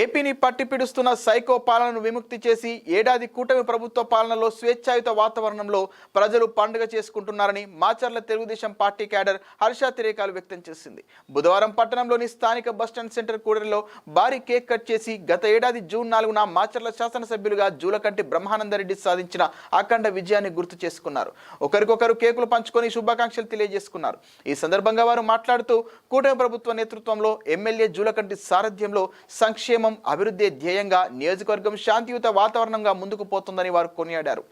ఏపీని పట్టిపిడుస్తున్న సైకో పాలనను విముక్తి చేసి ఏడాది కూటమి ప్రభుత్వ పాలనలో స్వేచ్ఛాయుత వాతావరణంలో ప్రజలు పండుగ చేసుకుంటున్నారని మాచర్ల తెలుగుదేశం పార్టీ క్యాడర్ హర్షాతిరేకాలు వ్యక్తం చేసింది. బుధవారం పట్టణంలోని స్థానిక బస్టాండ్ సెంటర్ కూడలిలో భారీ కేక్ కట్ చేసి గత ఏడాది జూన్ 4న మాచర్ల శాసనసభ్యులుగా జూలకంటి బ్రహ్మానందరెడ్డి సాధించిన అఖండ విజయాన్ని గుర్తు చేసుకున్నారు. ఒకరికొకరు కేకులు పంచుకొని శుభాకాంక్షలు తెలియజేసుకున్నారు. ఈ సందర్భంగా వారు మాట్లాడుతూ కూటమి ప్రభుత్వ నేతృత్వంలో ఎమ్మెల్యే జూలకంటి సారథ్యంలో సంక్షేమం అభివృద్ధి ధ్యేయంగా నియోజకవర్గం శాంతియుత వాతావరణంగా ముందుకు పోతుందని వారు కొనియాడారు.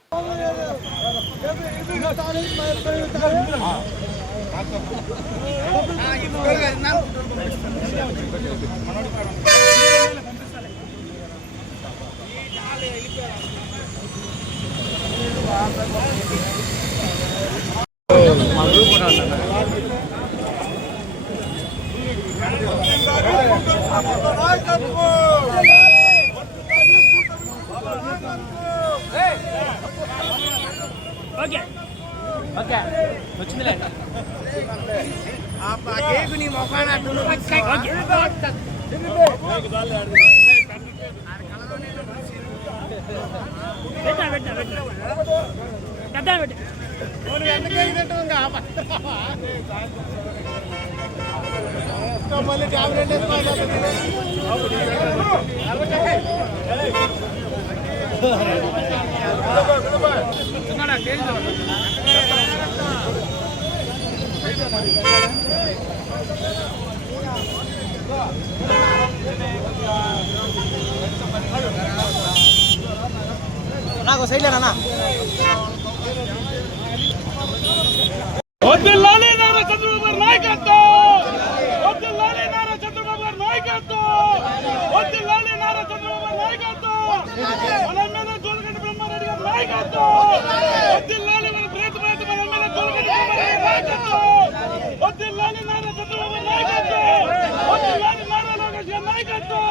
ఓకే ఓకే వచ్చిందిలే ఆ కేక్ ని మొఖాన అట్టు ఓకే పెట్టా పెట్టా పెట్టా కద్దా పెట్టా ఓని ఎందుకే ఇదంటంగా మళ్ళీ టాబ్లెట్ నాకు సైలేనా వదిలాలి నారా చంద్రబాబు గారి నాయకత్వం, వదిలాలి నారా చంద్రబాబు గారి నాయకత్వం, వదిలాలి నారా చంద్రబాబు గారి నాయకత్వం, మన ఎమ్మెల్యే జూలకంటి బ్రహ్మారెడ్డి గారి నాయకత్వం, వదిలాలి మన ప్రియతమ మన ఎమ్మెల్యే జూలకంటి బ్రహ్మారెడ్డి గారి నాయకత్వం, వదిలాలి నారా చంద్రబాబు గారి నాయకత్వం, వదిలాలి నారా లోకేష్ గారి నాయకత్వం,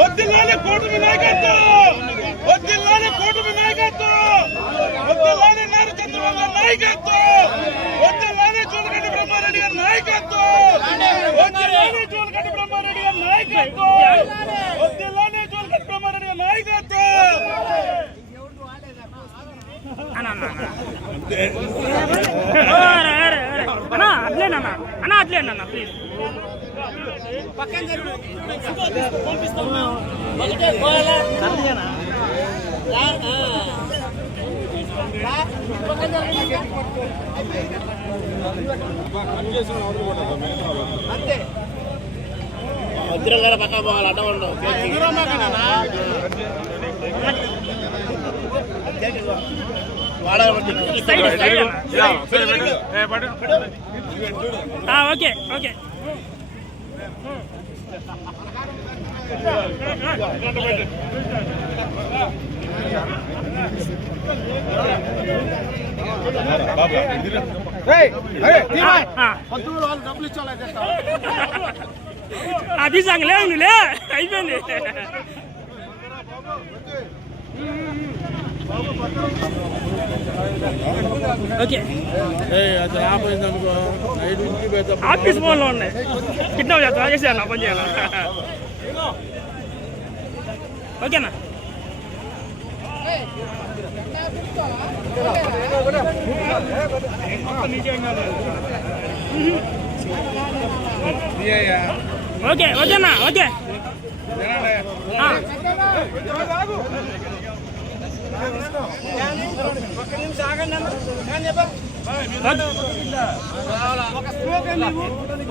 వదిలాలి కూటమి నాయకత్వం, వదిలాలి కూటమి నాయకత్వం, వదిలాలి నారా చంద్రబాబు గారి నాయకత్వం, వదిలాలి జూలకంటి బ్రహ్మారెడ్డి గారి నాయకత్వం, వదిలాలి జూలకంటి బ్రహ్మారెడ్డి గారి నాయకత్వం, వదిలాలి జూలకంటి బ్రహ్మారెడ్డి గారి నాయకత్వం. అన్నా అట్లేనా అన్నా అట్లేనా ప్లీజ్ పక్కన జరుగు పంపిస్తాను అంతే వద్దురా పక్క పోవాలి అడ్డ ఉండవు ఓకే ఓకే అది సంగలే ఉందిలే అయిపోయింది. ఓకే ఆఫీస్ ఫోన్లో ఉన్నాయి కిడ్నాప్ చేస్తా చేసేయాలి పని చేయాలి. ఓకేనా ఓకే ఓకేనా ఓకే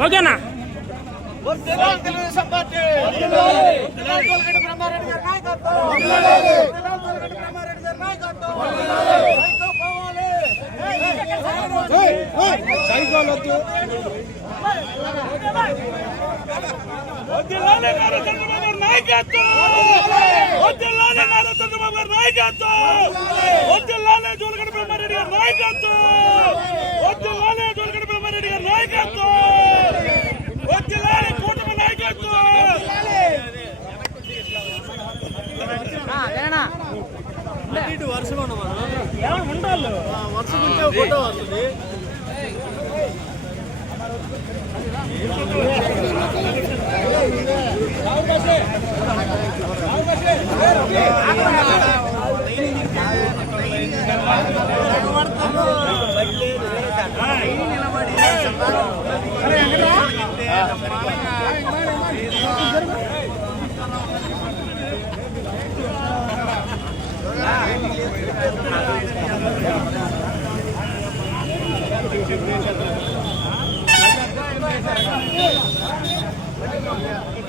ఓకేనా తెలుగుదేశం పార్టీ బ్రహ్మారెడ్డి గారి నాయకత్వం, బ్రహ్మారెడ్డి గారి నాయకత్వం, వదిలాలి నారా చంద్రబాబు గారి నాయకత్వం, వదిలాలి నారా చంద్రబాబు గారి నాయకత్వం, వదిలాలి జూలకంటి బ్రహ్మారెడ్డి గారి నాయకత్వం, వదిలాలి జూలకంటి బ్రహ్మారెడ్డి గారి నాయకత్వం, వదిలాలి కూటమి నాయకత్వం. వరుసలో ఉండాలి వరుస ఫోటో వస్తుంది. Gracias.